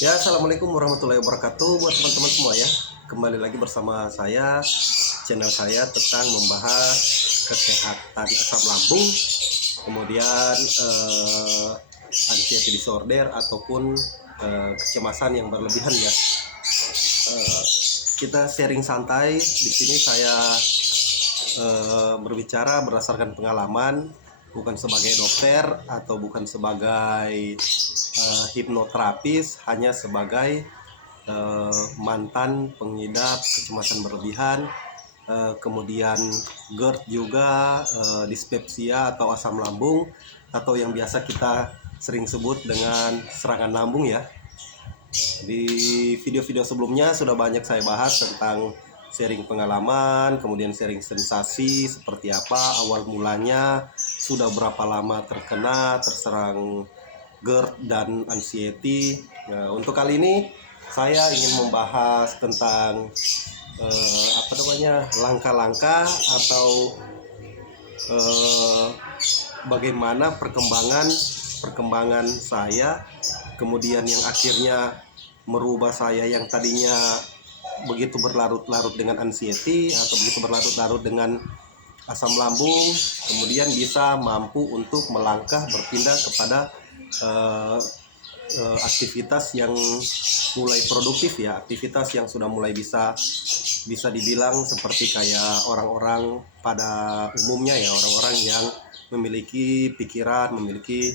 Ya, assalamualaikum warahmatullahi wabarakatuh buat teman-teman semua ya. Kembali lagi bersama saya, channel saya tentang membahas kesehatan asam lambung, kemudian anxiety disorder ataupun kecemasan yang berlebihan ya. Eh, kita sharing santai di sini. Saya berbicara berdasarkan pengalaman, bukan sebagai dokter atau bukan sebagai hipnoterapis, hanya sebagai mantan pengidap kecemasan berlebihan, kemudian GERD juga, dispepsia atau asam lambung, atau yang biasa kita sering sebut dengan serangan lambung ya. Di video-video sebelumnya sudah banyak saya bahas tentang sharing pengalaman, kemudian sharing sensasi seperti apa awal mulanya, sudah berapa lama terserang GERD dan anxiety. Nah, untuk kali ini saya ingin membahas tentang langkah-langkah atau eh, bagaimana perkembangan saya, kemudian yang akhirnya merubah saya yang tadinya begitu berlarut-larut dengan anxiety atau begitu berlarut-larut dengan asam lambung, kemudian bisa mampu untuk melangkah berpindah kepada eh, aktivitas yang mulai produktif ya, aktivitas yang sudah mulai bisa dibilang seperti kayak orang-orang pada umumnya ya, orang-orang yang memiliki pikiran, memiliki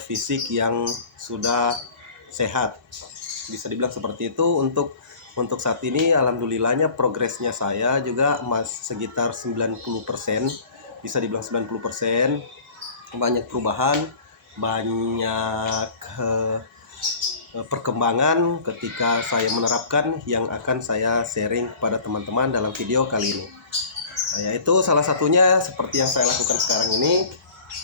fisik yang sudah sehat, bisa dibilang seperti itu. Untuk saat ini alhamdulillahnya progresnya saya juga sekitar 90%, bisa dibilang 90%. Banyak perubahan, banyak perkembangan ketika saya menerapkan yang akan saya sharing kepada teman-teman dalam video kali ini. Nah, yaitu salah satunya seperti yang saya lakukan sekarang ini,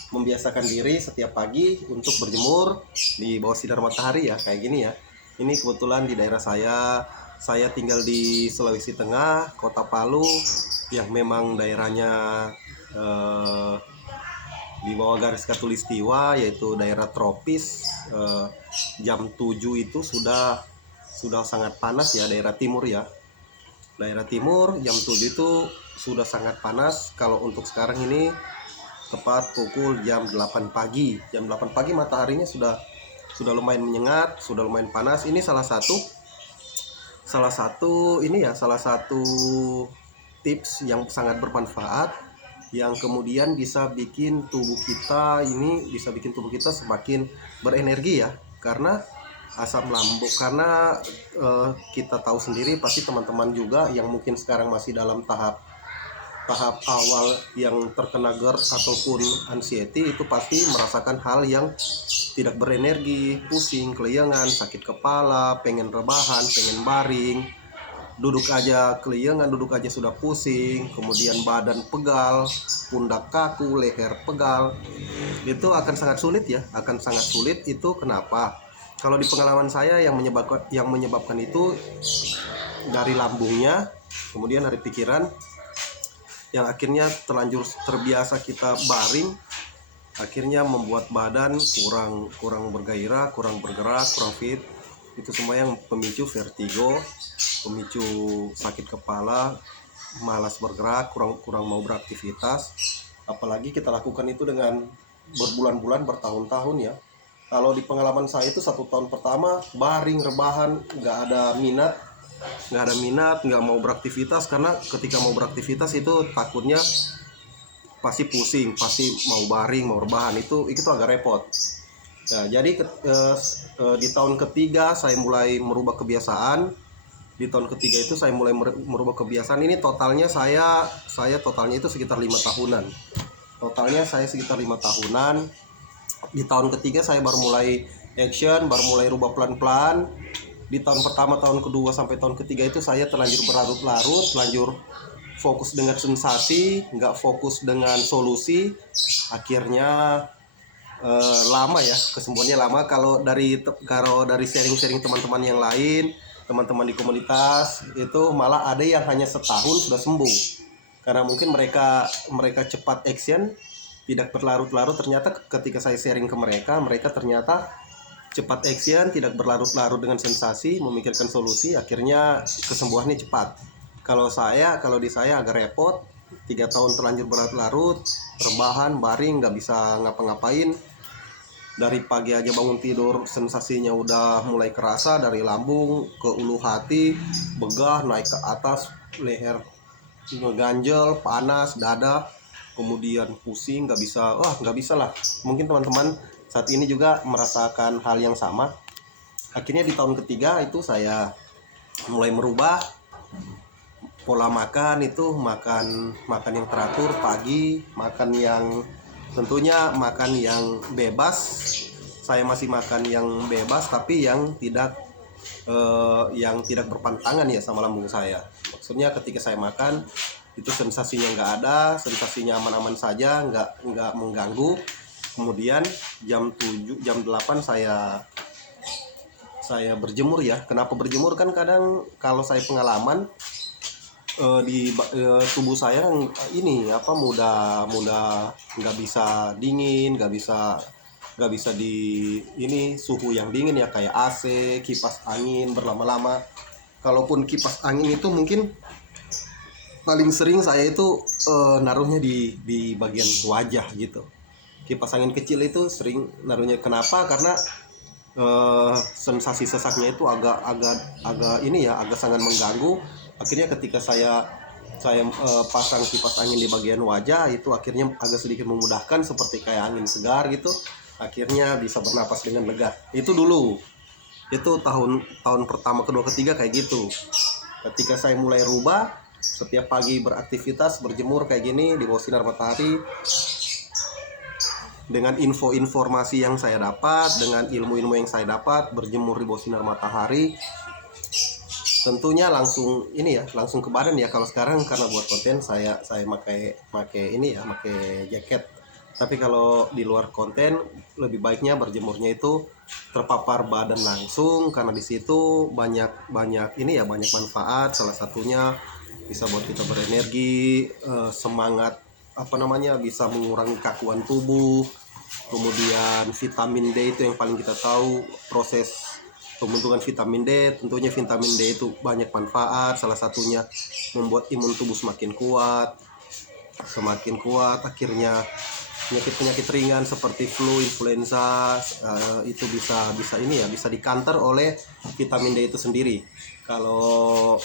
membiasakan diri setiap pagi untuk berjemur di bawah sinar matahari ya, kayak gini ya. Ini kebetulan di daerah saya tinggal di Sulawesi Tengah, Kota Palu, yang memang daerahnya eh, di bawah garis khatulistiwa, yaitu daerah tropis. Jam 7 itu sudah sangat panas ya, daerah timur ya. Daerah timur jam 7 itu sudah sangat panas. Kalau untuk sekarang ini tepat pukul jam 8 pagi. Jam 8 pagi mataharinya sudah lumayan menyengat, sudah lumayan panas. Ini salah satu tips yang sangat bermanfaat, yang kemudian bisa bikin tubuh kita semakin berenergi ya. Karena asam lambung, karena kita tahu sendiri, pasti teman-teman juga yang mungkin sekarang masih dalam tahap awal yang terkena GERD ataupun anxiety, itu pasti merasakan hal yang tidak berenergi, pusing, kelayangan, sakit kepala, pengen rebahan, pengen baring, duduk aja kelayangan, duduk aja sudah pusing, kemudian badan pegal, pundak kaku, leher pegal. Itu akan sangat sulit ya, akan sangat sulit. Itu kenapa? Kalau di pengalaman saya, yang menyebabkan itu dari lambungnya, kemudian dari pikiran, yang akhirnya terlanjur terbiasa kita baring, akhirnya membuat badan kurang bergairah, kurang bergerak, kurang fit. Itu semua yang pemicu vertigo, pemicu sakit kepala, malas bergerak, kurang mau beraktivitas. Apalagi kita lakukan itu dengan berbulan-bulan, bertahun-tahun ya. Kalau di pengalaman saya itu 1 tahun pertama baring, rebahan, nggak ada minat, nggak mau beraktivitas. Karena ketika mau beraktivitas itu takutnya pasti pusing, pasti mau baring, mau rebahan, itu agak repot. Nah, jadi di tahun ketiga saya mulai merubah kebiasaan. Di tahun ketiga itu saya mulai merubah kebiasaan. Ini totalnya saya totalnya itu sekitar 5 tahunan. Totalnya saya sekitar 5 tahunan. Di tahun ketiga saya baru mulai action, baru mulai rubah pelan-pelan. Di tahun pertama, tahun kedua sampai tahun ketiga itu saya terlanjur berlarut-larut, terlanjur fokus dengan sensasi, nggak fokus dengan solusi. Akhirnya lama ya, kesembuhannya lama. Kalau dari sharing-sharing teman-teman yang lain, teman-teman di komunitas, itu malah ada yang hanya setahun sudah sembuh. Karena mungkin mereka cepat action, tidak berlarut-larut. Ternyata ketika saya sharing ke mereka ternyata cepat action, tidak berlarut-larut dengan sensasi, memikirkan solusi, akhirnya kesembuhannya cepat. Kalau di saya agak repot, 3 tahun terlanjur berlarut-larut, rebahan, baring, nggak bisa ngapa-ngapain. Dari pagi aja bangun tidur sensasinya udah mulai kerasa, dari lambung ke ulu hati, begah, naik ke atas, leher ngeganjel, panas, dada, kemudian pusing, nggak bisa lah. Mungkin teman-teman saat ini juga merasakan hal yang sama. Akhirnya di tahun ketiga itu saya mulai merubah pola makan, itu makan yang teratur, pagi makan yang tentunya makan yang bebas. Saya masih makan yang bebas tapi yang tidak berpantangan ya sama lambung saya. Maksudnya ketika saya makan itu sensasinya nggak ada, sensasinya aman-aman saja, nggak mengganggu. Kemudian jam 7 jam 8 saya berjemur ya. Kenapa berjemur? Kan kadang kalau saya pengalaman tubuh saya kan ini mudah nggak bisa dingin, nggak bisa di ini suhu yang dingin ya, kayak AC, kipas angin berlama-lama. Kalaupun kipas angin itu mungkin paling sering saya itu naruhnya di bagian wajah gitu. Kipas angin kecil itu sering naruhnya. Kenapa? Karena sensasi sesaknya itu agak sangat mengganggu. Akhirnya ketika saya pasang kipas angin di bagian wajah, itu akhirnya agak sedikit memudahkan, seperti kayak angin segar gitu. Akhirnya bisa bernapas dengan lega. Itu dulu, itu tahun pertama, kedua, ketiga kayak gitu. Ketika saya mulai rubah, setiap pagi beraktivitas, berjemur kayak gini di bawah sinar matahari, dengan informasi yang saya dapat, dengan ilmu yang saya dapat, berjemur di bawah sinar matahari, tentunya langsung ke badan ya. Kalau sekarang karena buat konten saya pakai jaket. Tapi kalau di luar konten, lebih baiknya berjemurnya itu terpapar badan langsung, karena di situ banyak manfaat. Salah satunya bisa buat kita berenergi, semangat, bisa mengurangi kakuan tubuh. Kemudian vitamin D itu yang paling kita tahu, proses pembentukan vitamin D. Tentunya vitamin D itu banyak manfaat, salah satunya membuat imun tubuh semakin kuat, akhirnya penyakit ringan seperti flu, influenza itu bisa di-counter oleh vitamin D itu sendiri. Kalau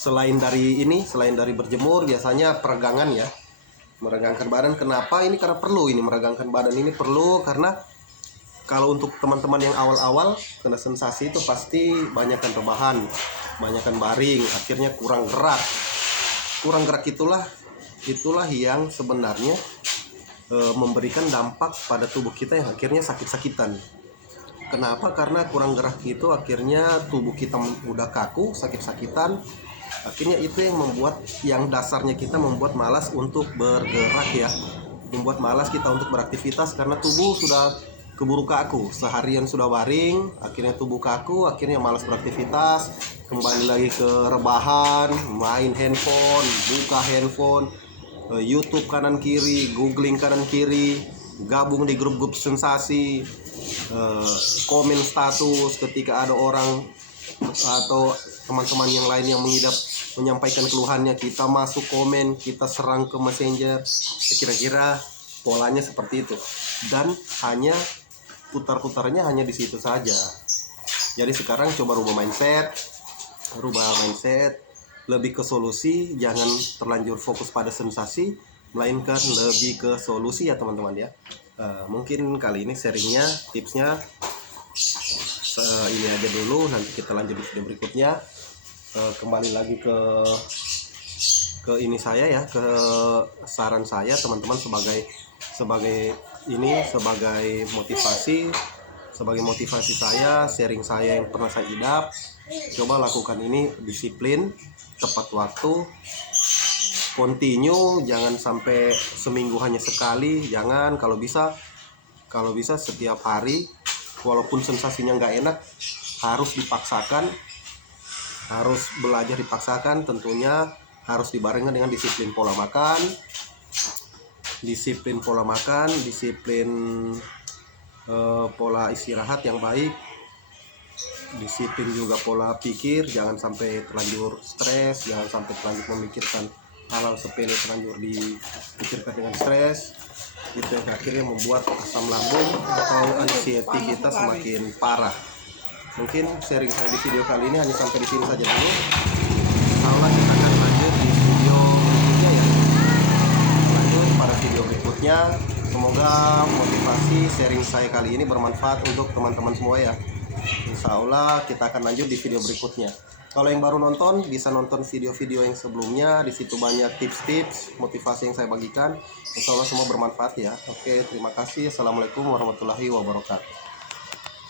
selain dari berjemur, biasanya peregangan ya, meregangkan badan. Kenapa? Karena perlu meregangkan badan ini perlu, karena kalau untuk teman-teman yang awal-awal kena sensasi itu pasti banyakkan rebahan, banyakkan baring, akhirnya kurang gerak. Itulah yang sebenarnya memberikan dampak pada tubuh kita yang akhirnya sakit-sakitan. Kenapa? Karena kurang gerak itu akhirnya tubuh kita mudah kaku, sakit-sakitan. Akhirnya itu yang dasarnya kita membuat malas untuk bergerak ya, membuat malas kita untuk beraktivitas, karena tubuh sudah keburu kaku, seharian sudah baring, akhirnya tubuh kaku, akhirnya malas beraktivitas, kembali lagi ke rebahan, main handphone, buka handphone, YouTube kanan kiri, googling kanan kiri, gabung di grup-grup sensasi, komen status ketika ada orang atau teman-teman yang lain yang menyampaikan keluhannya, kita masuk komen, kita serang ke messenger. Kira-kira polanya seperti itu, dan hanya putar-putarnya hanya di situ saja. Jadi sekarang coba rubah mindset, lebih ke solusi, jangan terlanjur fokus pada sensasi, melainkan lebih ke solusi ya teman-teman ya. Mungkin kali ini sharingnya, tipsnya ini aja dulu, nanti kita lanjut di video berikutnya. Kembali lagi ke saran saya teman-teman, sebagai motivasi saya, sharing saya yang pernah saya idap. Coba lakukan ini, disiplin, tepat waktu, continue, jangan sampai seminggu hanya sekali, jangan. Kalau bisa setiap hari, walaupun sensasinya nggak enak, harus belajar dipaksakan. Tentunya harus dibarengkan dengan disiplin pola makan, disiplin pola istirahat yang baik, disiplin juga pola pikir, jangan sampai terlanjur stres, jangan sampai terlanjur memikirkan hal-hal sepele terlanjur dipikirkan dengan stres. Itu yang akhirnya membuat asam lambung atau anxiety kita semakin parah. Mungkin sharing saya di video kali ini hanya sampai di sini saja dulu. Insya Allah kita akan lanjut di video berikutnya ya. Lanjut pada video berikutnya. Semoga motivasi sharing saya kali ini bermanfaat untuk teman-teman semua ya. Insya Allah kita akan lanjut di video berikutnya. Kalau yang baru nonton bisa nonton video-video yang sebelumnya. Di situ banyak tips-tips motivasi yang saya bagikan. Insya Allah semua bermanfaat ya. Oke, terima kasih. Assalamualaikum warahmatullahi wabarakatuh.